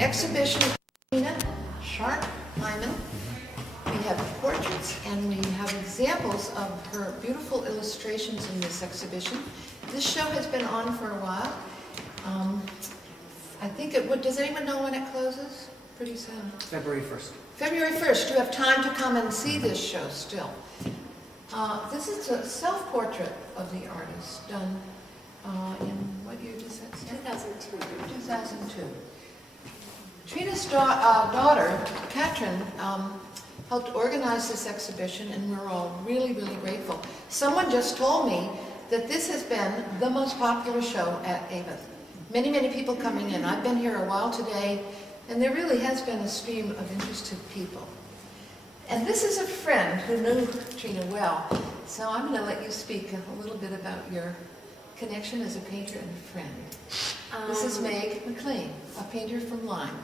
exhibition of Trina, Schart, Hyman. We have portraits and we have examples of her beautiful illustrations in this exhibition. This show has been on for a while. I think it would, does anyone know when it closes? Pretty soon. February 1st. February 1st. You have time to come and see this show still. This is a self-portrait of the artist done in, what year does that say? 2002. 2002. Trina's daughter, Katrin, helped organize this exhibition, and we're all really, really grateful. Someone just told me that this has been the most popular show at AVA. Many, many people coming in. I've been here a while today, and there really has been a stream of interested people. And this is a friend who knew Trina well, so I'm going to let you speak a little bit about your connection as a painter and a friend. This is Meg McLean, a painter from Lyme.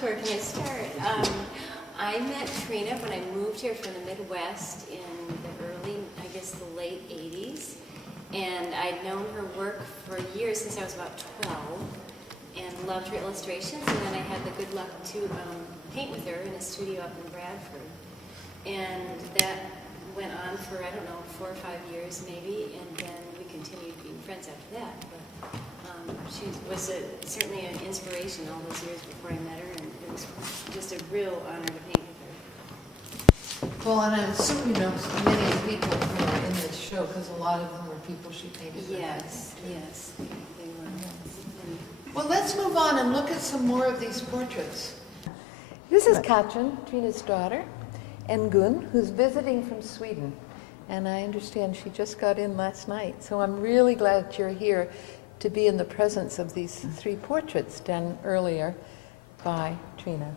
Sure, can I start? I met Trina when I moved here from the Midwest in the early, I guess the late 80s. And I'd known her work for years, since I was about 12, and loved her illustrations. And then I had the good luck to paint with her in a studio up in Bradford. And that went on for, I don't know, 4 or 5 years maybe, and then we continued being friends after that. But she was certainly an inspiration all those years before I met her, and it was just a real honor to paint with her. Well, and I assume you know many people who are in this show, because a lot of them were people she painted with. Yes, yes, they were. Well, let's move on and look at some more of these portraits. This is Katrin, Trina's daughter, and Gun, who's visiting from Sweden. And I understand she just got in last night. So I'm really glad you're here to be in the presence of these 3 portraits done earlier by Trina.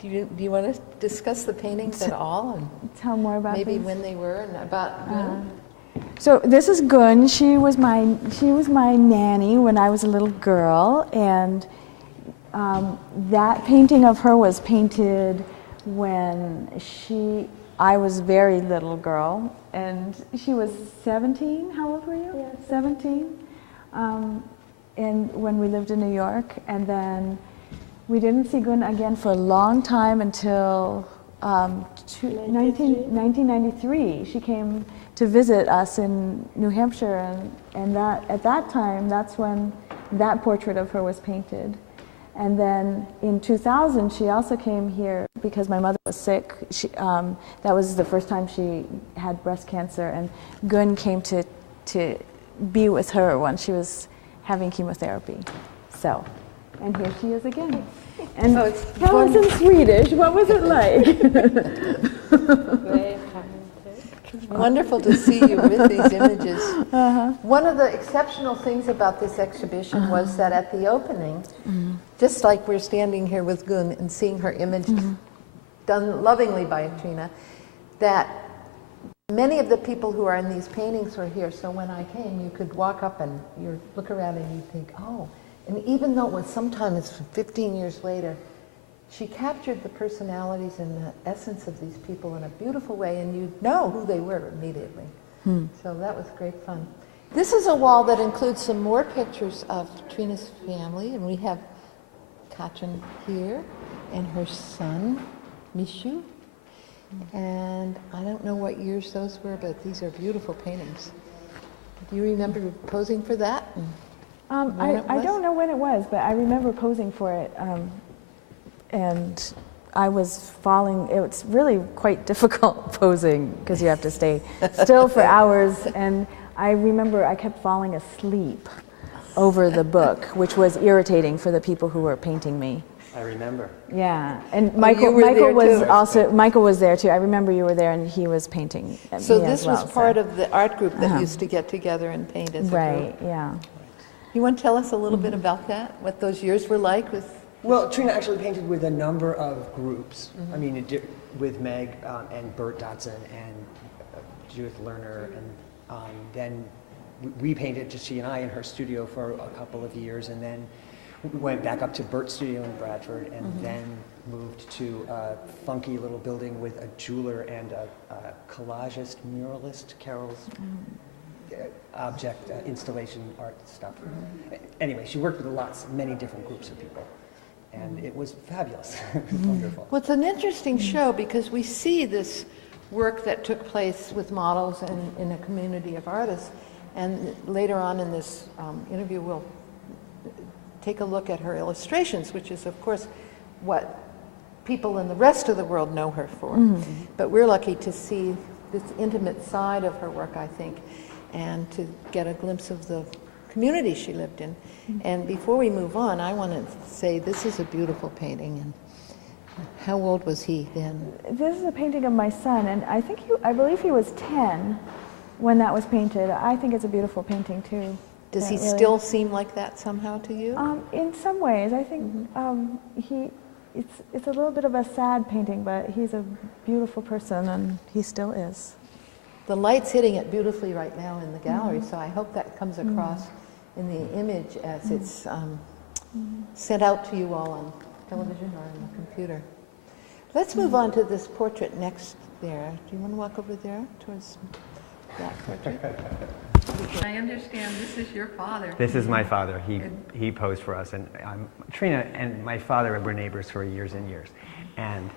Do you want to discuss the paintings at all? And tell more about maybe these? when they were and about Gun? So this is Gun. She was my nanny when I was a little girl, and that painting of her was painted when I was a very little girl, and she was 17. How old were you? Yeah, 17. And when we lived in New York, and then we didn't see Gun again for a long time until 1993. She came to visit us in New Hampshire, and that at that time, that's when that portrait of her was painted. And then in 2000, she also came here because my mother was sick. That was the first time she had breast cancer, and Gun came to be with her when she was having chemotherapy. So, and here she is again. And tell us in Swedish, what was it like? Wonderful to see you with these images. One of the exceptional things about this exhibition was that at the opening, just like we're standing here with Gun and seeing her image done lovingly by Trina, that many of the people who are in these paintings were here. So when I came, you could walk up and you look around and you think, oh. And even though it was sometimes 15 years later, she captured the personalities and the essence of these people in a beautiful way, and you'd know who they were immediately. So that was great fun. This is a wall that includes some more pictures of Trina's family, and we have Katrin here and her son, Mishu. And I don't know what years those were, but these are beautiful paintings. Do you remember posing for that? I don't know when it was, but I remember posing for it. And I was falling. It's really quite difficult posing because you have to stay still for hours. And I remember I kept falling asleep over the book, which was irritating for the people who were painting me. I remember. Yeah, and Michael was there too. I remember you were there, and he was painting. So this was part of the art group that used to get together and paint as a group. Right. Yeah. You want to tell us a little bit about that? What those years were like with? Well, Trina actually painted with a number of groups. I mean, with Meg and Bert Dotson and Judith Lerner, and then we painted, just she and I, in her studio for a couple of years, and then we went back up to Bert's studio in Bradford, and then moved to a funky little building with a jeweler and a collagist, muralist, Carol's object installation art stuff. Anyway, she worked with many different groups of people, and it was fabulous. Wonderful. Well, it's an interesting show because we see this work that took place with models and in a community of artists, and later on in this interview we'll take a look at her illustrations, which is of course what people in the rest of the world know her for. But we're lucky to see this intimate side of her work, I think, and to get a glimpse of the community she lived in. And before we move on, I want to say this is a beautiful painting. And how old was he then? This is a painting of my son, and I believe he was 10 when that was painted. I think it's a beautiful painting too. Does he really still seem like that somehow to you? In some ways, I think it's a little bit of a sad painting, but he's a beautiful person, and he still is. The light's hitting it beautifully right now in the gallery, so I hope that comes across in the image as it's sent out to you all on television or on the computer. Let's move on to this portrait next there. Do you want to walk over there towards that portrait? I understand this is your father. This is my father. He posed for us, and Trina and my father were neighbors for years and years, and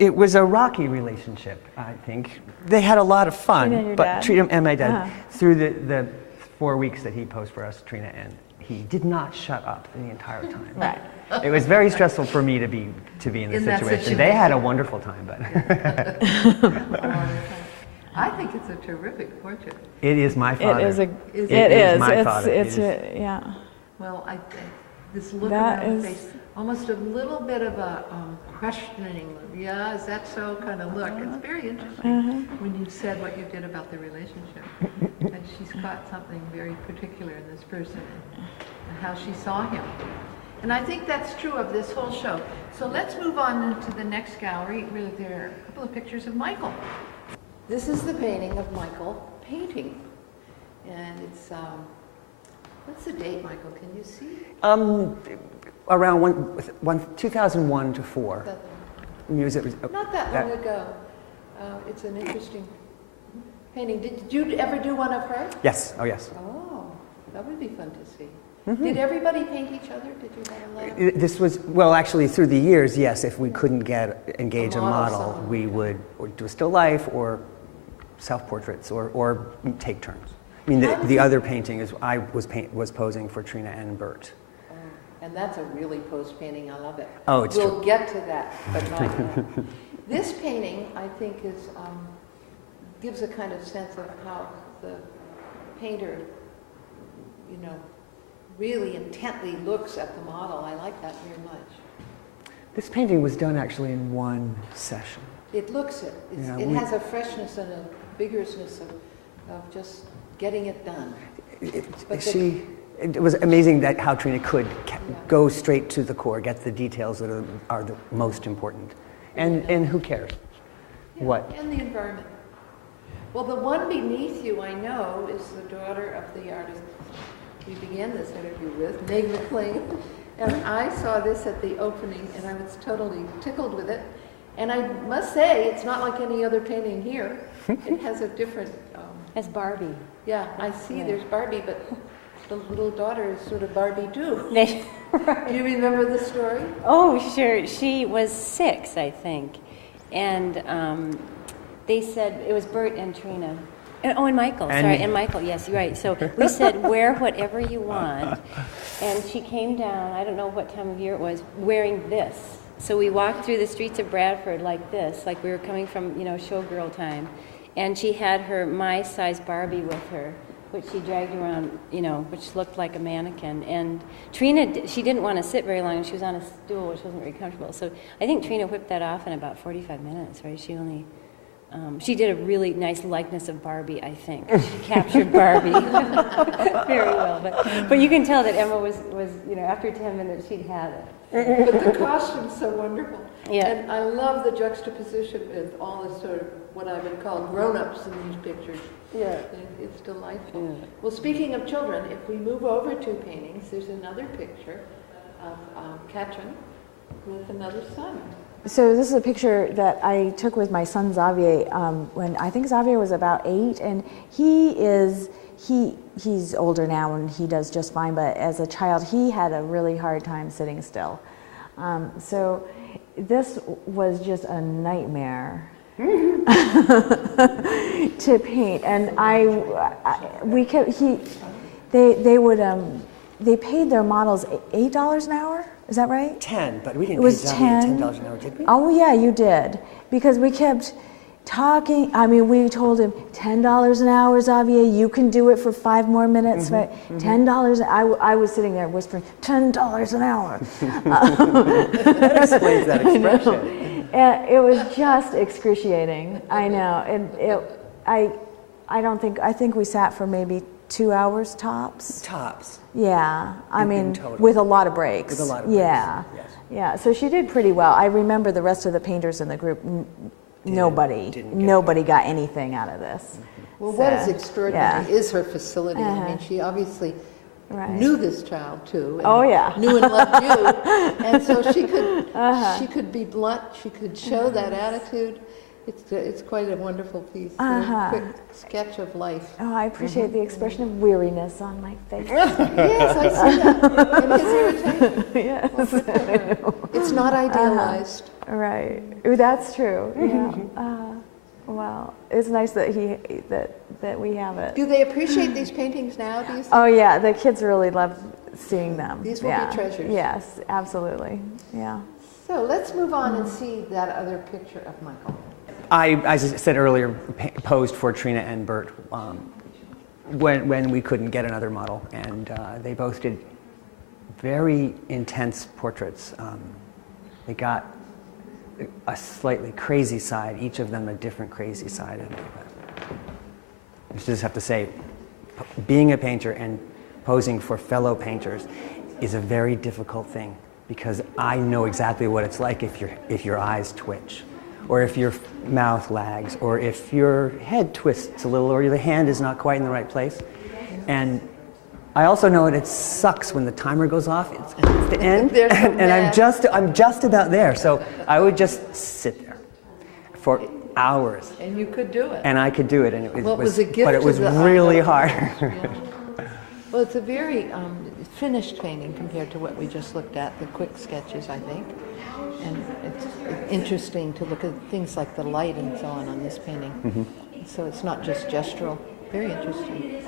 it was a rocky relationship. I think they had a lot of fun, Trina and your but dad? Trina and my dad through the 4 weeks that he posed for us, Trina, and he did not shut up the entire time. Right. It was very stressful for me to be in this that situation. They had a wonderful time, but I think it's a terrific portrait. it is my father. It is. It is my father. It's It is. yeah. Well, this look That on the is- face, almost a little bit of a questioning, yeah, is that so kind of look. It's very interesting when you said what you did about the relationship. And she's got something very particular in this person and how she saw him. And I think that's true of this whole show. So let's move on to the next gallery where there are a couple of pictures of Michael. This is the painting of Michael painting. And it's, what's the date, Michael? Can you see? Around 2001 to 4. Music was, Not that long ago. It's an interesting painting. Did you ever do one of her? yes, oh yes. Oh, that would be fun to see. Did everybody paint each other? Did you have a lot of... This was, well, actually through the years, yes, if we couldn't engage a model, model, someone. we would or do a still life or self-portraits or take turns. I mean, the other painting is I was posing for Trina and Bert. And that's a really posed painting. I love it. Oh, it's we'll true. get to that, but not yet. This painting, I think, gives a kind of sense of how the painter, really intently looks at the model. I like that very much. This painting was done actually in one session. It looks it. Yeah, It has a freshness and a vigorousness of just getting it done. It was amazing that how Trina could go straight to the core, get the details that are the most important. And who cares? Yeah, What? and the environment. Well, the one beneath you, I know, is the daughter of the artist we began this interview with, Meg McLean. And I saw this at the opening, and I was totally tickled with it. And I must say, it's not like any other painting here. It has a different... As Barbie. Yeah, I see there's Barbie, but the little daughter is sort of Barbie too. Right. Do you remember the story? Oh, sure. She was 6, I think. And they said, it was Bert and Trina. And Michael, and Michael, yes, you're right. So we said, wear whatever you want. And she came down, I don't know what time of year it was, wearing this. So we walked through the streets of Bradford like this, like we were coming from, showgirl time. And she had her my-size Barbie with her, which she dragged around, which looked like a mannequin. And Trina, she didn't want to sit very long, and she was on a stool, which wasn't very comfortable. So I think Trina whipped that off in about 45 minutes, right? She did a really nice likeness of Barbie, I think. She captured Barbie very well. But you can tell that Emma was after 10 minutes, she'd had it. But the costume's so wonderful. Yeah. And I love the juxtaposition with all the sort of what I would call grown-ups in these pictures. Yeah. It's delightful. Yeah. Well, speaking of children, if we move over 2 paintings, there's another picture of Katrin with another son. So this is a picture that I took with my son Xavier when I think Xavier was about 8, and he's older now and he does just fine, but as a child he had a really hard time sitting still. So this was just a nightmare to paint, and they paid their models $8 an hour. Is that right? 10, but we didn't It was pay Xavier 10. $10 an hour, did we? Oh yeah, you did, because we kept talking. I mean, we told him $10 an hour, Xavier. You can do it for 5 more minutes, right? $10. I was sitting there whispering, $10 an hour. That explains that expression. And it was just excruciating. I know, and I think we sat for maybe 2 hours tops. Tops. Yeah, I mean, total. with a lot of breaks. With a lot of breaks, Yeah, yes. yeah. So she did pretty well. I remember the rest of the painters in the group. Nobody got anything out of this. Well, what is So, extraordinary yeah. is her facility. I mean, she obviously Right. knew this child too. And Oh, yeah. knew and loved you, and so she could be blunt. She could show that attitude. It's quite a wonderful piece. A quick sketch of life. Oh, I appreciate the expression of weariness on my face. Yes, I see that. And his irritation. Yes. Well, good for her. It's not idealized. Right. That's true. Yeah. Well, it's nice that that we have it. Do they appreciate these paintings now? Do you think? Oh yeah, the kids really love seeing them. These will be treasures. Yes, absolutely. Yeah. So let's move on and see that other picture of Michael. I, as I said earlier, posed for Trina and Bert when we couldn't get another model, and they both did very intense portraits. They got a slightly crazy side, each of them a different crazy side of me. I just have to say, being a painter and posing for fellow painters is a very difficult thing, because I know exactly what it's like if your eyes twitch, or if your mouth lags, or if your head twists a little, or the hand is not quite in the right place. And I also know it sucks when the timer goes off. It's the end, There's a and I'm mess. just about there. So I would just sit there for hours, And you could do it. and I could do it, and it Well, it was a gift but it to was the really eye. hard. Well, it's a very finished painting compared to what we just looked at, the quick sketches, I think. And it's interesting to look at things like the light and so on this painting. So it's not just gestural. Very interesting.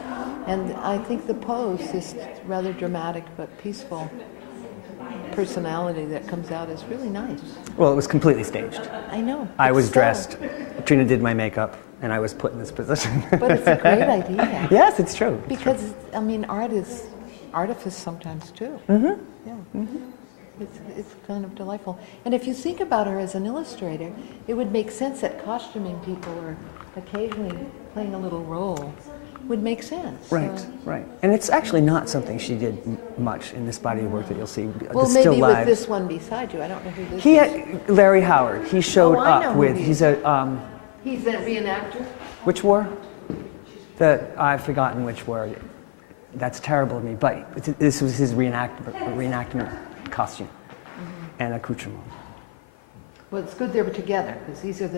And I think the pose, this rather dramatic but peaceful personality that comes out is really nice. Well, it was completely staged. I know. I it's was so- dressed. Trina did my makeup, and I was put in this position. But it's a great idea. Yes, it's true. Because, I mean, art is artifice sometimes too. Yeah. It's kind of delightful. And if you think about her as an illustrator, it would make sense that costuming people or occasionally playing a little role would make sense. Right, right. And it's actually not something she did much in this body of work that you'll see. Well, the still maybe with lives. this one beside you. I don't know who this He is. had Larry Howard. He showed Oh, I know up who with. he He's is. a He's a reenactor. which war? I've forgotten which war. That's terrible of me. But this was his reenactment costume and accoutrement. Well, it's good they were together because these are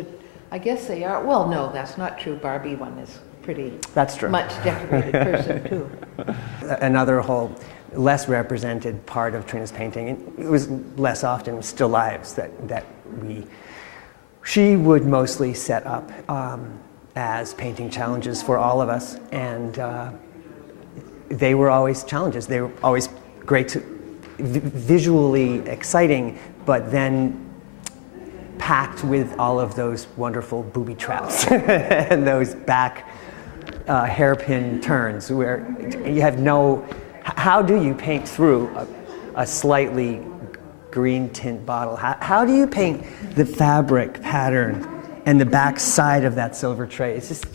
I guess they are. Well, no, that's not true. Barbie one is pretty That's true. much decorated person too. Another whole less represented part of Trina's painting, and it was less often still lives that she would mostly set up as painting challenges for all of us, and they were always challenges. They were always great, visually exciting, but then packed with all of those wonderful booby traps and those back hairpin turns where you have no. How do you paint through a slightly green tint bottle? How do you paint the fabric pattern and the back side of that silver tray? It's just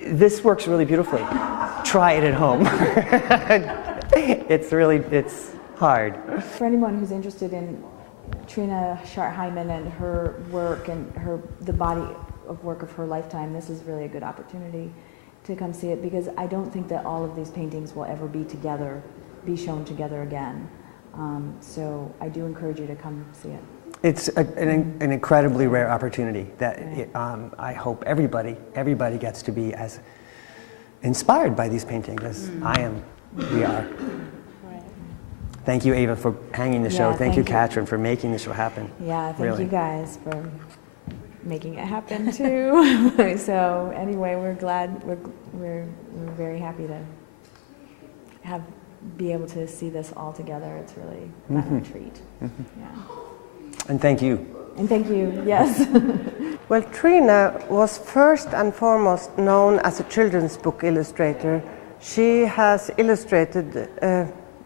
this works really beautifully. Try it at home. It's hard. For anyone who's interested in Trina Schart Hyman and her work and the body of work of her lifetime, this is really a good opportunity to come see it, because I don't think that all of these paintings will ever be shown together again. So I do encourage you to come see it. It's an incredibly rare opportunity that I hope everybody gets to be as inspired by these paintings as I am, we are. Right. Thank you, Ava, for hanging the show. Yeah, Thank you, thank you. Katrin, for making the show happen. Yeah, thank Really. you guys for making it happen too. So anyway, we're glad, we're very happy to be able to see this all together. It's really kind of a treat. Yeah. And thank you. And thank you, yes. Well, Trina was first and foremost known as a children's book illustrator. She has illustrated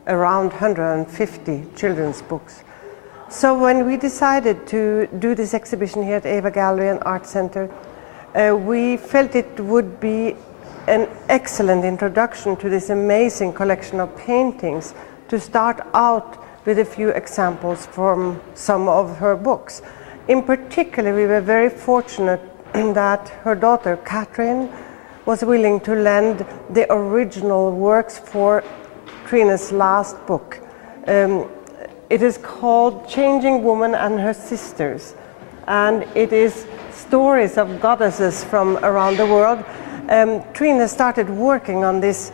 around 150 children's books. So when we decided to do this exhibition here at AVA Gallery and Art Center, we felt it would be an excellent introduction to this amazing collection of paintings to start out with a few examples from some of her books. In particular, we were very fortunate that her daughter, Katrin, was willing to lend the original works for Trina's last book. It is called Changing Woman and Her Sisters, and it is stories of goddesses from around the world. Trina started working on this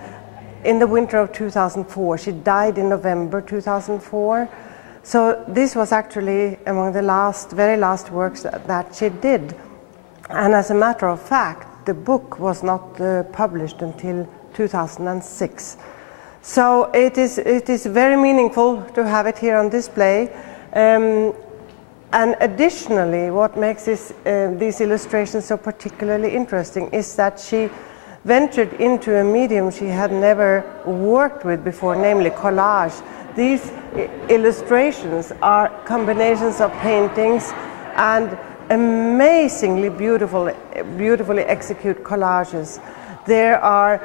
in the winter of 2004. She died in November 2004. So this was actually among the very last works that she did. And as a matter of fact, the book was not published until 2006. So it is very meaningful to have it here on display. And additionally, what makes these illustrations so particularly interesting is that she ventured into a medium she had never worked with before, namely collage. These illustrations are combinations of paintings and amazingly beautifully executed collages. There are,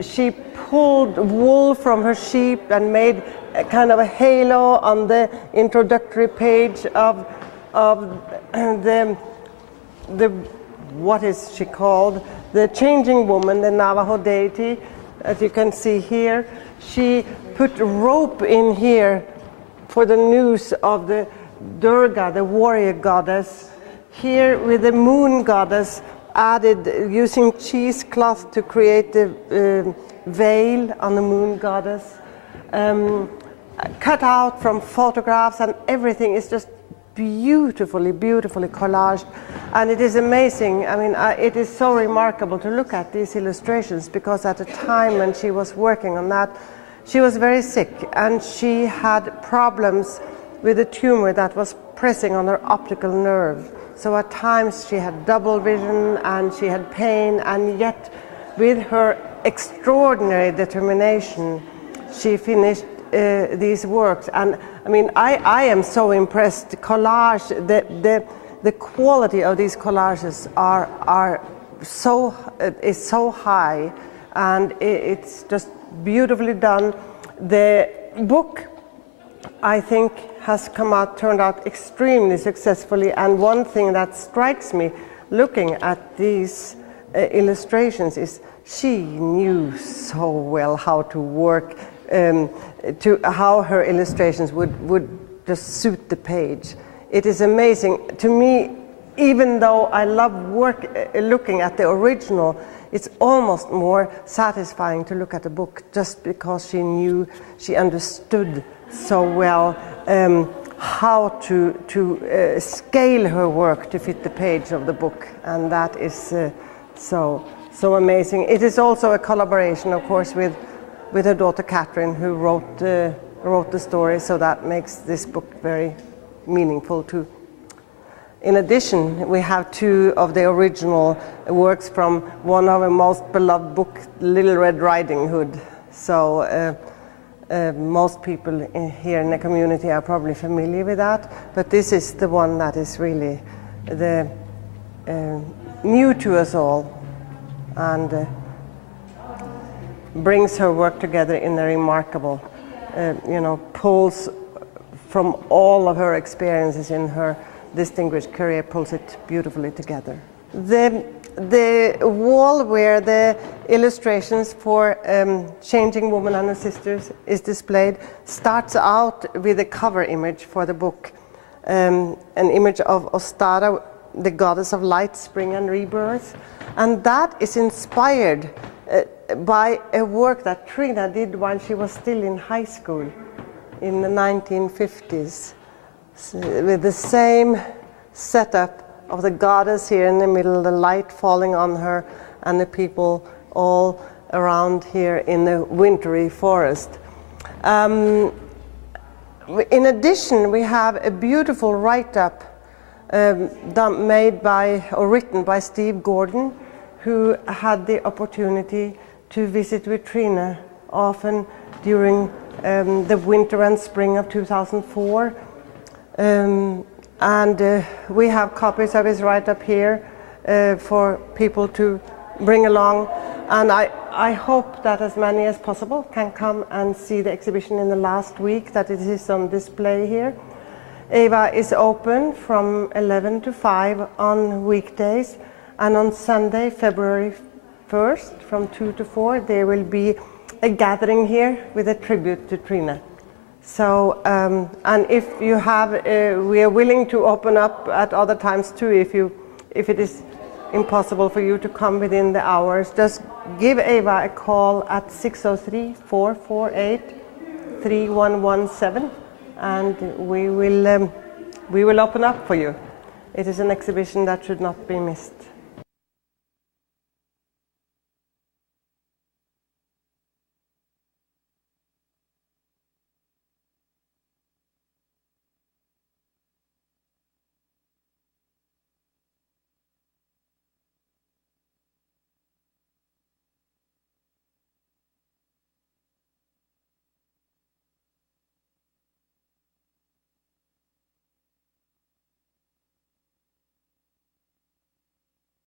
she pulled wool from her sheep and made a kind of a halo on the introductory page of the what is she called? The Changing Woman, the Navajo deity, as you can see here. She put rope in here for the noose of the Durga, the warrior goddess. Here with the moon goddess, added using cheesecloth to create the veil on the moon goddess. Cut out from photographs, and everything is just beautifully collaged. And it is amazing. I mean, it is so remarkable to look at these illustrations, because at the time when she was working on that, she was very sick and she had problems with a tumor that was pressing on her optical nerve. So at times she had double vision and she had pain, and yet with her extraordinary determination, she finished these works. And I mean, I am so impressed. Collage, the quality of these collages is so high, and it's just beautifully done. The book, I think, has turned out extremely successfully. And one thing that strikes me looking at these illustrations is she knew so well how to work, to how her illustrations would just suit the page. It is amazing to me. Even though I love looking at the original, it's almost more satisfying to look at the book, just because she understood so well how to scale her work to fit the page of the book, and that is so amazing. It is also a collaboration, of course, with her daughter Katrin, who wrote the story, so that makes this book very meaningful too. In addition, we have two of the original works from one of our most beloved books, Little Red Riding Hood. So most people here in the community are probably familiar with that, but this is the one that is really new to us all, and brings her work together in a remarkable, pulls from all of her experiences in her distinguished career, pulls it beautifully together. The wall where the illustrations for Changing Woman and Her Sisters is displayed starts out with a cover image for the book. an image of Ostara, the goddess of light, spring and rebirth. And that is inspired by a work that Trina did while she was still in high school in the 1950s, with the same setup of the goddess here in the middle, the light falling on her, and the people all around here in the wintry forest. In addition, we have a beautiful write-up written by Steve Gordon, who had the opportunity to visit with Trina often during the winter and spring of 2004. We have copies of his write-up here for people to bring along. And I hope that as many as possible can come and see the exhibition in the last week that it is on display here. AVA is open from 11 to 5 on weekdays, and on Sunday, February 1st, from 2 to 4, there will be a gathering here with a tribute to Trina. So, and if you have, we are willing to open up at other times too, if it is impossible for you to come within the hours, just give AVA a call at 603-448-3117, and we will open up for you. It is an exhibition that should not be missed.